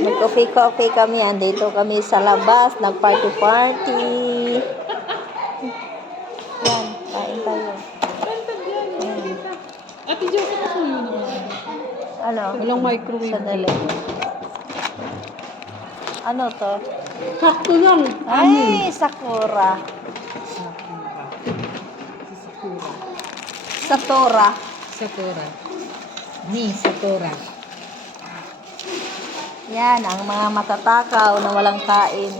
Mag-coffee-coffee kami. Andito kami sa labas. Nag-party-party. Yan, kain tayo. Ate Jessica, kasuyo naman. Ano? Walang microwave. Sandali. Ano to? Sakto lang. Ay, sakura. Satora. Sakura. Ni Sakura. Yan, ang mga matatakaw na walang kain.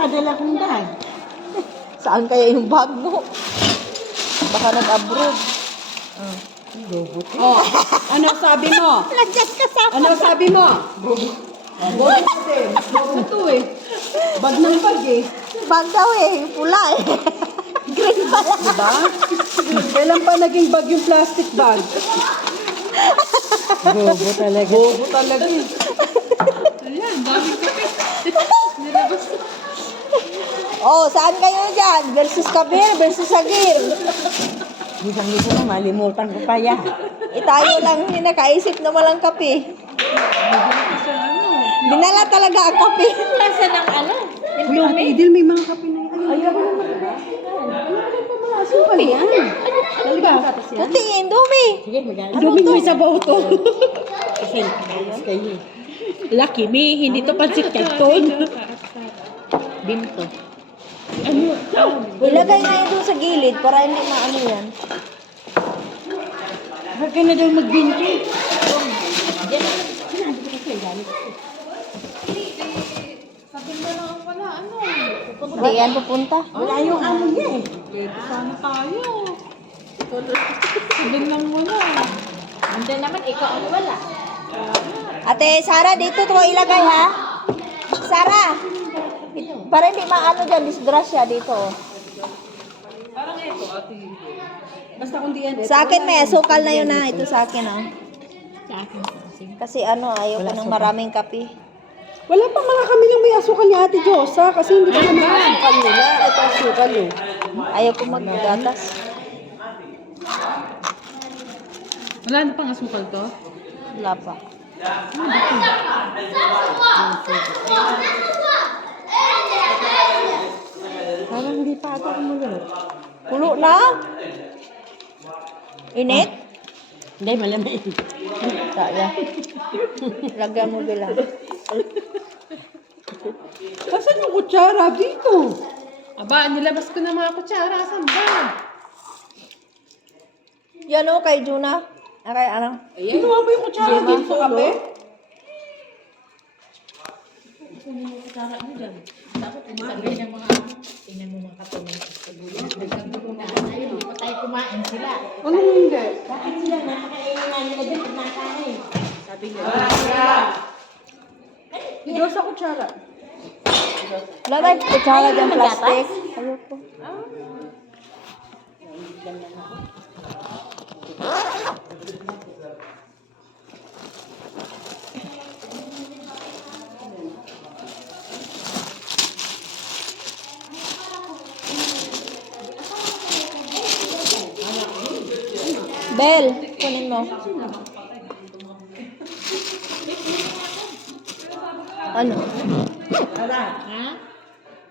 Adala kong bag. Saan kaya yung bag mo? Baka nag-abroad. Oh, ano sabi mo? Nag-chat ka sa Ano sabi mo? Bobo din. Bobo to eh. Bag ng bag eh. bag daw eh. Pula eh. Green pala. Diba? Kailan pa naging bag yung plastic bag? Bobo talaga. Bobo talaga eh. Ayan, daming kape. Nilabas. Oh, saan kayo dyan? Versus Kabir, versus Sagir. Isang-isa na malimutan ko pa yan. Tayo lang hindi nakaisip na walang kape. Dinala talaga ang kape. Nasa ng ano? Uy, Ate Idil, may mga kape na yan. Ayaw ko naman. Asukal yan. Talaga? Puti, Indomie. Sige, mag-alas. Duming may sabaw to. Kasi kayo. Lucky me, hindi to pansit canton. Binto. Ilagay na yun doon sa gilid para hindi maano yan. Huwag ka na daw magbinti. Hindi yan pupunta. Wala yung amo niya eh. Pwede sana tayo. Sabihin lang muna. Andun naman, ikaw ang wala. Ate, Sara, dito to ilagay ha. Sara. Para hindi maano dyan, disgrasya dito. Parang ito, ate. Basta kung di yan. Sa akin may asukal na yun ha. Ito sa akin ha. Sa akin. Kasi ano, ayaw ko ng maraming kape. Wala pa mga kami lang may asukal ni Ate Josa kasi hindi ko naman asukal nila. Ito asukal eh. Ayaw ko maggatas. Wala na pang asukal to? Wala pa. Parang hindi pa ako kumulo. Pulo na? Init? Hindi, malamig. Saya. Lagyan mo bilang. Asan yung kutsara dito? Aba, nilabas ko na mga kutsara. Asan ba? Yan o, kay Juna. Kay ano? Kinuha mo yung kutsara dito sa kape? Sabi ng mga tingnan mo mga katuloy. Nagkagulo na tayo. Hindi pa tayo kumain sila. Anong hindi? Bakit sila napakainin na nila dyan pag nakain? Sabi niya. Dito sa kutsara. Wala tayo kutsara dyan plastic. Ayoko. Bel, kunin mo. Ano? Ha?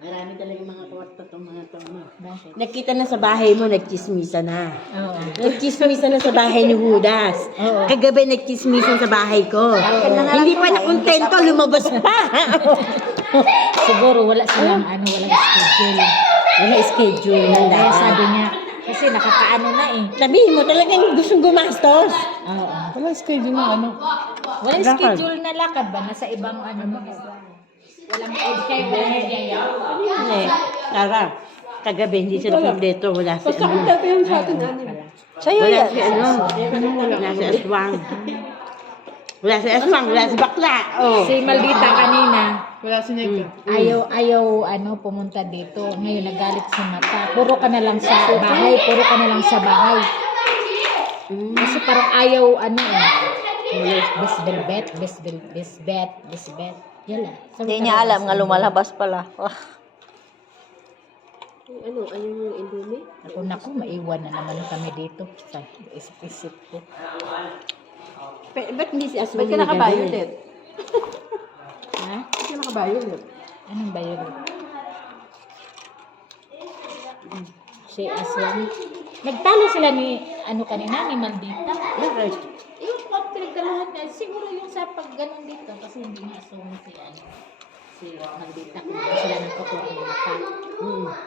Marami talaga mga kwarto itong mga ito. Bakit? Nakita na sa bahay mo, nagchismisa na. Oo. Nagchismisa na sa bahay ni Judas. Oo. Kagabi nagchismisa sa bahay ko. Hindi pa nakontento, lumabas pa. Siguro wala silang walang schedule. Wala schedule. Kaya sabi niya, kasi nakakaano na eh. Sabihin mo talagang gustong gumastos. Oo. Wala schedule ng ano. Walang Lakad. schedule na lakad ba? Nasa ibang ano. Walang kayo, walang nagyaya. Hindi. Tara. Kagabi hindi sila kompleto. Wala si Basta ano. kompleto yung sa atin. Ano? Sa'yo Wala yan. si ano. Wala si Aswang. Wala si Aswang. Wala si Bakla. Oh. Si Maldita kanina, Wala si Nega. ayaw pumunta dito. Ngayon nagalit si Mata. Puro ka na lang sa bahay, puro ka na lang sa bahay. Kasi parang ayaw besbelbet. Yala. Hindi niya alam nga lumalabas pala. Ano, ayaw mo yung Indomie? Ako naku, maiwan na naman kami dito sa isip-isip ko. Ba't hindi si Aswang Ba't ka naka-violet? Ha? Ba't ka naka-violet? Anong ba yun? Si Aswan. Nagtalo sila ni, ano kanina, ni Maldita. Bakit? Yung pag pinagdalahan niya, siguro yung sa pag-ganon dito, kasi hindi nga assume si Maldita kung sila nagpapuro ng mata.